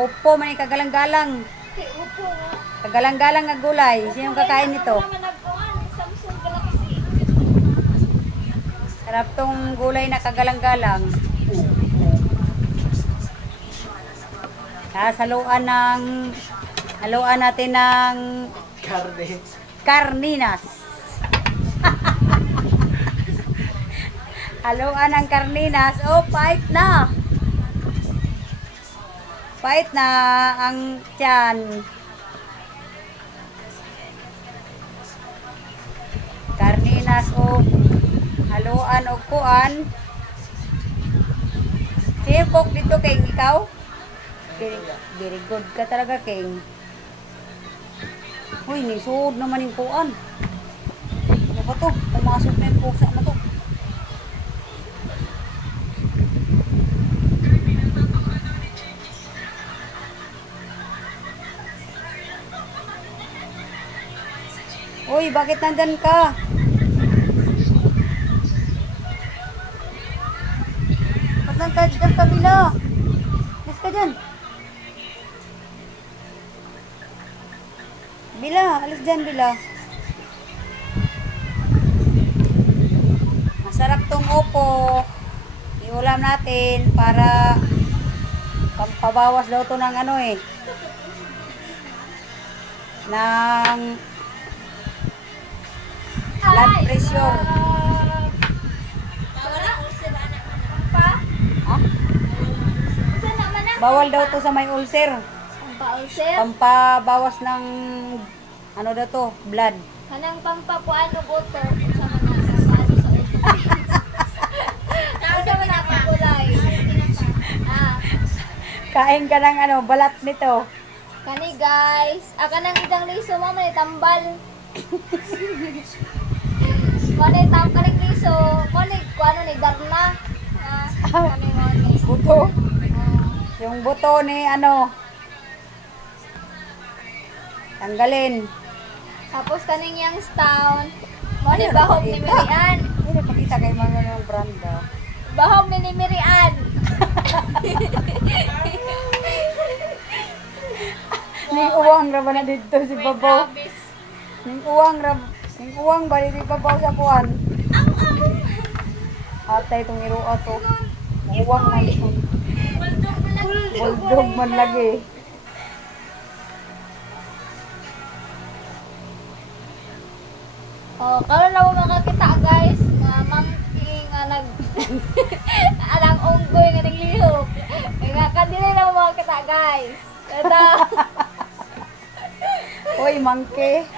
Opo, may kagalang-galang. Upo. Kagalang-galang nga gulay. Sinong kakain nito? Samsung Galaxy. Sarap tong gulay na kagalang-galang. Haluan natin ng karninas. Haluan ng karninas. Oh, pait na. Pait na ang tiyan. Karninas o haluan o kuan. Sibok dito, King. Ikaw? Very good ka talaga, King. Uy, nisuod naman yung kuan. Ano ba to? Pumasok na yung pusa na to. Uy, bakit nandyan ka? Ba't nandyan ka dyan kabila? Alis ka dyan. Bila, alis dyan, Bila. Masarap tong opo. Iulam natin para pampabawas daw to ng ano eh. Ng blood pressure. Ha? Bawal daw to sa may ulcer. Pampaulser. Pampabawas ng ano daw to, blood. Kanang pampapuan o buto. Sama na. Paano sa ito? Sama na pagulay. Kain ka ng ano, balat nito. Kani guys. Kanang idang liso mo man tambal. Kaning liso. Kuano ni Darna. Kani. Buto. Yung buto ni ano, tanggalin. Tapos kaning yang stout. Mo ni bahog ni Mirian. Hindi pakita kay mga ng branda. Bahog ni Mirian. Ning uwang ra ba na dito si Babaw? Ning uwang ba dito si Babaw sa kuan? Atay itong iruot to. Uwang man ito. Buldog man lagi. Oh, karon na mo makakita guys, nga monkey nga nag alang unggoy nga naglihok. Nga kadili na mo makakita guys. Kada. Oy, monkey.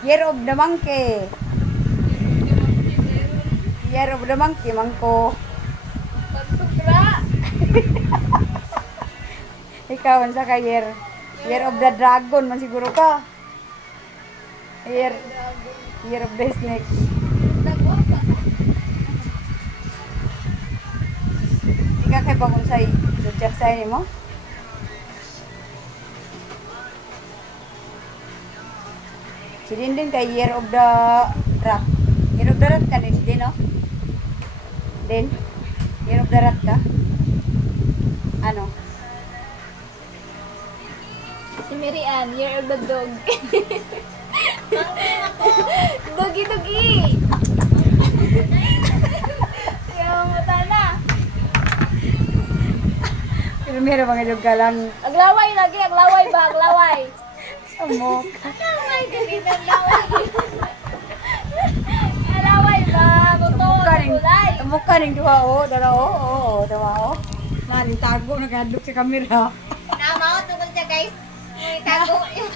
Year of the monkey. Year of the monkey, mangko. Pagtubra. Ikaw, ang sa ka year. Year of the dragon, man siguro ka. Year of the snake. Ika kay bangon say. Sudyak say mo. Si Dindin kay year of the rat. Year of the rat ka din, no? Din? Year of the rat ka? Ano? Si Mirian, year of the dog. Dogi. Yung mata na. Pero meron mga joke ka lang. Aglaway lagi, aglaway ba? Aglaway. Amo. Aglaway kami ng laway. Aglaway ba? Buto, kulay. Mukha ning duha o, dalawa o. Maling tago nakadlok sa kamera. Namaot tungkol siya guys. May tago yung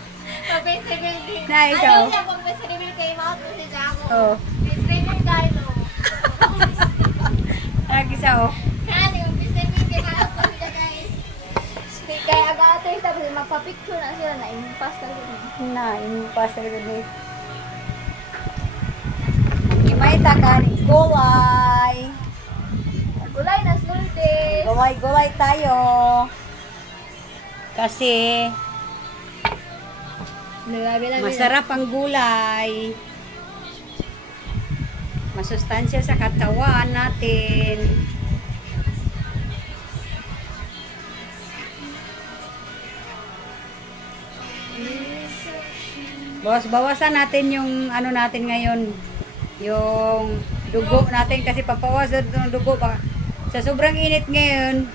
pag-visibility. Na, ikaw. Ayaw niya pag-visibility kay maot mo siya ako. Oh. Visibility guys o. Lagi sa o. Kaya yung visibility maot mo siya guys. Kaya aga-ate tapos magpa-picture na sila na impas talaga. Na, impas talaga ni. Imayta ka ni gulay. Gulay na sultis. Gulay tayo. Kasi masarap ang gulay. Masustansya sa katawan natin. Bawasan natin yung ano natin ngayon. Yung dugo natin kasi papawasan ng dugo pa. Sa sobrang init ngayon,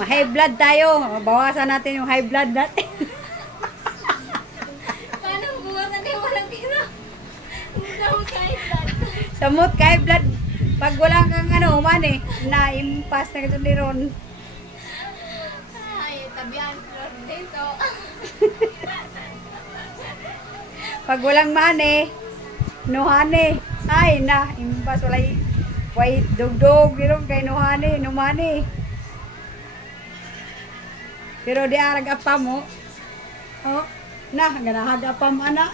ma-high blood tayo. Bawasan natin yung high blood natin. Paano buwasan yung walang pira? Samot kahit blood. Samot high blood. Pag wala kang ano, humani, na-impas na ito ni Ron. Ay, tabihan floor dito. Pag walang mani, nuhani. Ay, na-impas. Way dugdog. Ron kay nuhani, numani. Pero di arag apa mo. Oh, na, ganahag apa mo, anak.